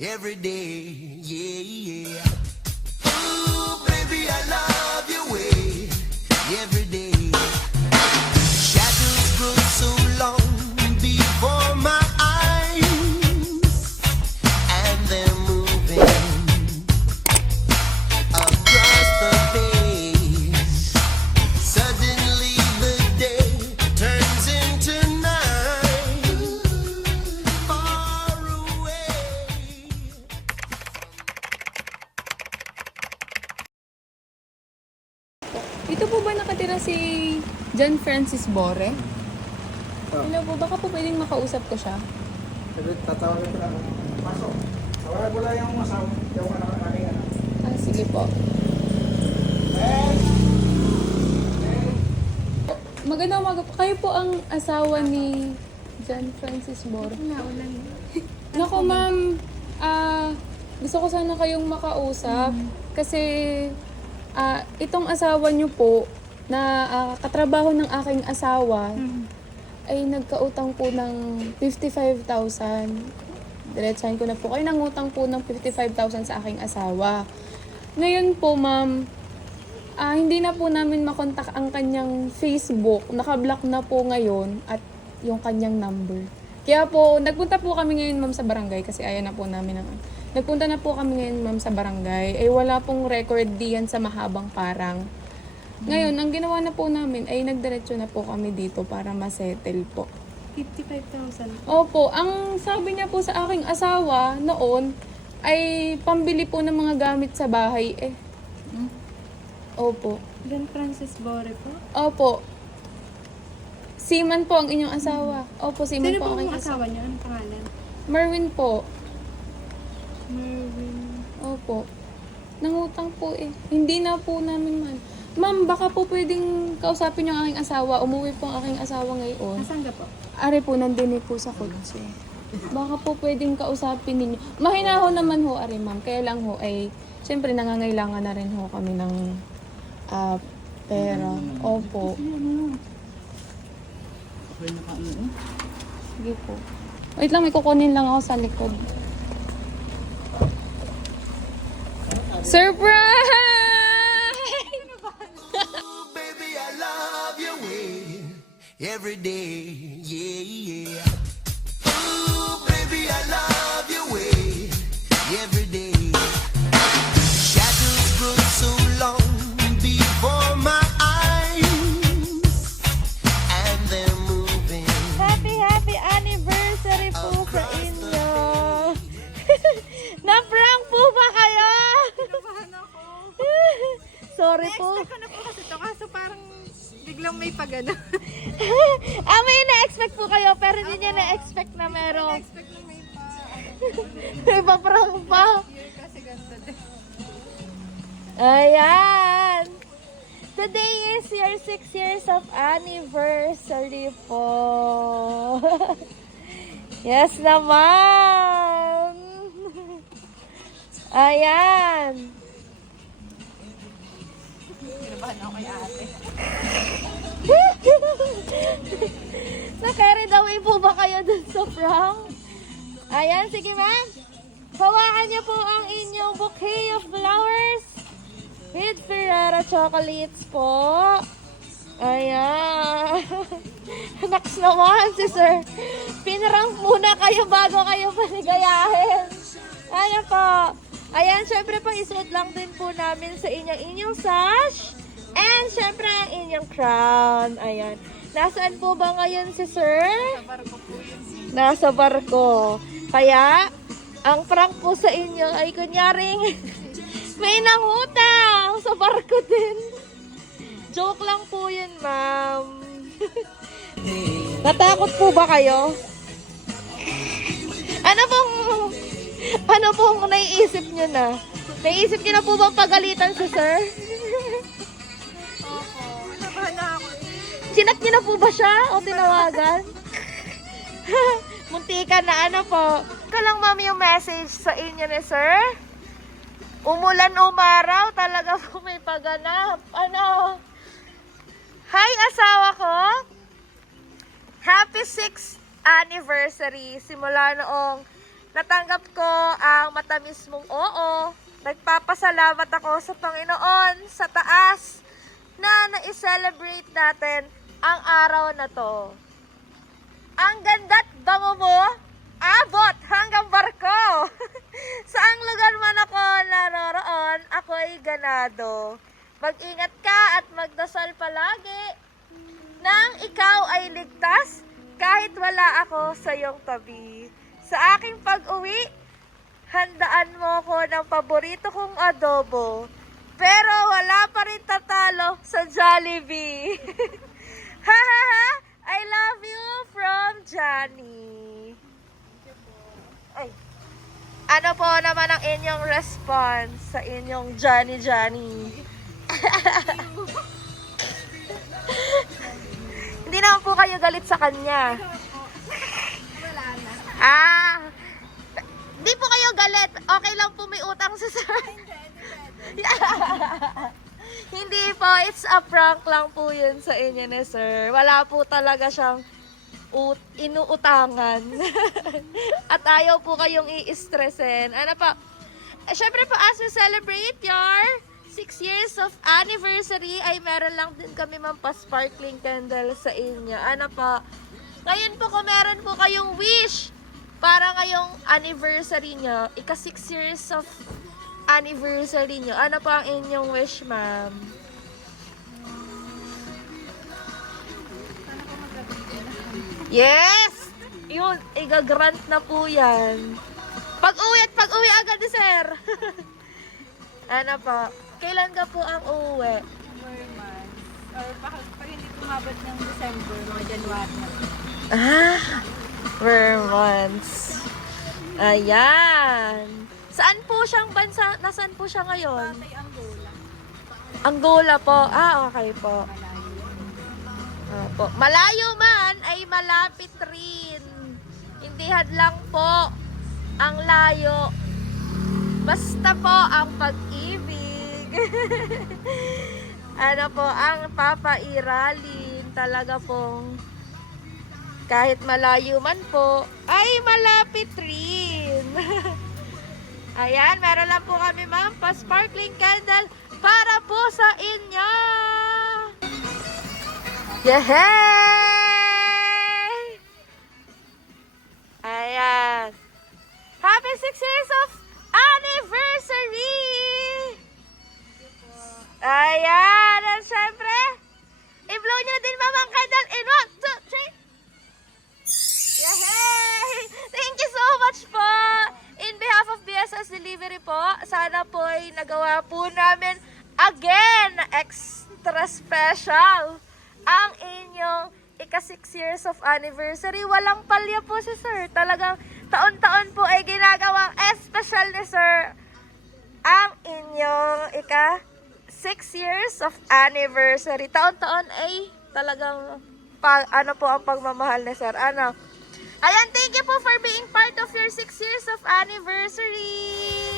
every day. Yeah, yeah. Ooh, baby, I love your way every day. Shadows grow so long before my eyes, and they're moving across the page. Suddenly the day turns into night, far away. Dito po ba nakatira si John Francis Bore? Oh. Hello po, baka po pwedeng makausap ko siya. Tatawagin ko lang. Pasok. Tawagan ko lang yung asawa. Yung anak ng aking anak. Ah, sige po. Magandang umaga po. Kayo po ang asawa ni John Francis Bore. Naku ma'am, gusto ko sana kayong makausap kasi itong asawa niyo po na katrabaho ng aking asawa ay nagkautang po ng 55,000. Diretsahin ko na po kayo, nangutang po ng 55,000 sa aking asawa. Ngayon po ma'am, hindi na po namin makontak ang kanyang Facebook. Nakablock na po ngayon at yung kanyang number. Kaya po, nagpunta po kami ngayon ma'am sa barangay kasi ayaw na po namin nagpunta na po kami ngayon ma'am sa barangay. Ay wala pong record diyan sa mahabang parang. Ngayon, ang ginawa na po namin ay nagdiretso na po kami dito para masettle po. 55,000. Opo, ang sabi niya po sa aking asawa noon ay pambili po ng mga gamit sa bahay eh. Opo. John Francis Bore po? Opo. Seaman po ang inyong asawa. Opo, Seaman Sino po po ang ang aking asawa. asawa niyo? Anong pangalan? Merwin po. Merwin. Opo. Nangutang po eh. Hindi na po namin man. Ma'am, baka po pwedeng kausapin yung aking asawa. Umuwi po ang aking asawa ngayon. Nasaan ka po? Ari po, nandun po sa kotse. Baka po pwedeng kausapin ninyo. Mahinaho naman ho, Ari ma'am. Kaya lang ho ay, siyempre nangangailangan na rin ho kami ng pera. Opo. Sige po. Wait lang, may kukunin lang ako sa likod. Surprise! Ooh, baby, I love your way every day. Yeah, yeah. Ooh, baby, I love your way every day. Shadows grow so long before my eyes, and they're moving. Happy anniversary po sa inyo! Na-prank po ba kayo? Kinabahan ako. Sorry po. Na-expect ko na po kasi ito. Kaso parang biglang may pagana. May na-expect po kayo pero hindi niya na-expect na merong Na-expect na may pa. may pa-prank pa. Year kasi ganito din. Ayan! Today is your 6 years of anniversary po. Yes naman! Ayan! Kinabahan ako kay ate. Na-carry away po ba kayo dun sa prank? Ayan, sige ma'am. Hawakan niyo po ang inyong bouquet of flowers with Ferrara chocolates po. Ayan. Naks naman si sir. Pinrank muna kayo bago kayo panigayahin. Ayan po. Ayan, syempre pang isuot lang din po namin sa inyong sash. And syempre ang inyong crown. Ayan. Nasaan po ba ngayon si sir? Sa barko po yun. Nasa barko. Kaya, ang prank po sa inyo ay kunyaring may nangutang sa barko din. Joke lang po yun, ma'am. Natakot po ba kayo? Ano pong naiisip nyo na? Naiisip nyo na po ba pagalitan si sir? Opo. Kinabahan na ako. Chinat nyo na po ba siya o tinawagan? Muntikan na ano po. Ito lang mami yung message sa inyo ni sir. Umulan umaraw, talaga po may pagganap. Ano? Hi asawa ko. Happy 6th anniversary. Simula noong natanggap ko ang matamis mong oo. Nagpapasalamat ako sa Panginoon sa taas na na-celebrate natin ang araw na to. Ang ganda't bango mo, abot hanggang barko. Saang lugar man ako naroroon, ako'y ganado. Mag-ingat ka at magdasal palagi nang ikaw ay ligtas kahit wala ako sa iyong tabi. Sa aking pag-uwi, handaan mo ko ng paborito kong adobo. Pero wala pa rin tatalo sa Jollibee. Ha ha ha! I love you from Johnny. Ay. Ano po naman ang inyong response sa inyong Johnny? Hindi naman po kayo galit sa kanya. Wala na. Di po kayo galit. Okay lang po may utang sa sir. Hindi po. It's a prank lang po yun sa inyo ni sir. Wala po talaga siyang inuutangan. At ayaw po kayong i-stressin. Ano pa? Syempre po, as we celebrate your 6 years of anniversary, ay meron lang din kami sparkling candle sa inyo. Ano pa? Ngayon po kung meron po kayong wish para ngayong anniversary nyo, ika 6 years of anniversary nyo, ano pa ang inyong wish, ma'am? Yes! Yun, igagrant na po yan. Pag-uwi agad ni sir. Ano pa? Kailan ka po ang uwi? 4 months. Or pag hindi tumabot ng December, mga January na. 4 months. Ayan. Saan po siyang bansa? Nasaan po siya ngayon? Patay Angola. Angola po. Okay po. Malayo. Opo. Malayo man ay malapit rin. Hindi hadlang po ang layo. Basta po ang pag-ibig. Ano po, ang papairalin talaga pong kahit malayo man po, ay malapit rin. Ayan, meron lang po kami ma'am, pa-sparkling candle para po sa inyo. Yehey! Ayan. Happy 6 years of anniversary! Ayan, at syempre, i-blow nyo din ma'am ang candle in 1, 2, 3. Yehey! Thank you so much po! In behalf of BSS Delivery po, sana po ay nagawa po namin again extra special ang inyong ika 6 years of anniversary. Walang palya po si sir. Talagang taon-taon po ay ginagawang special ni sir ang inyong ika 6 years of anniversary. Taon-taon ay talagang ano po ang pagmamahal ni sir. Ano? Ayan, thank you po for being part of your 6 years of anniversary.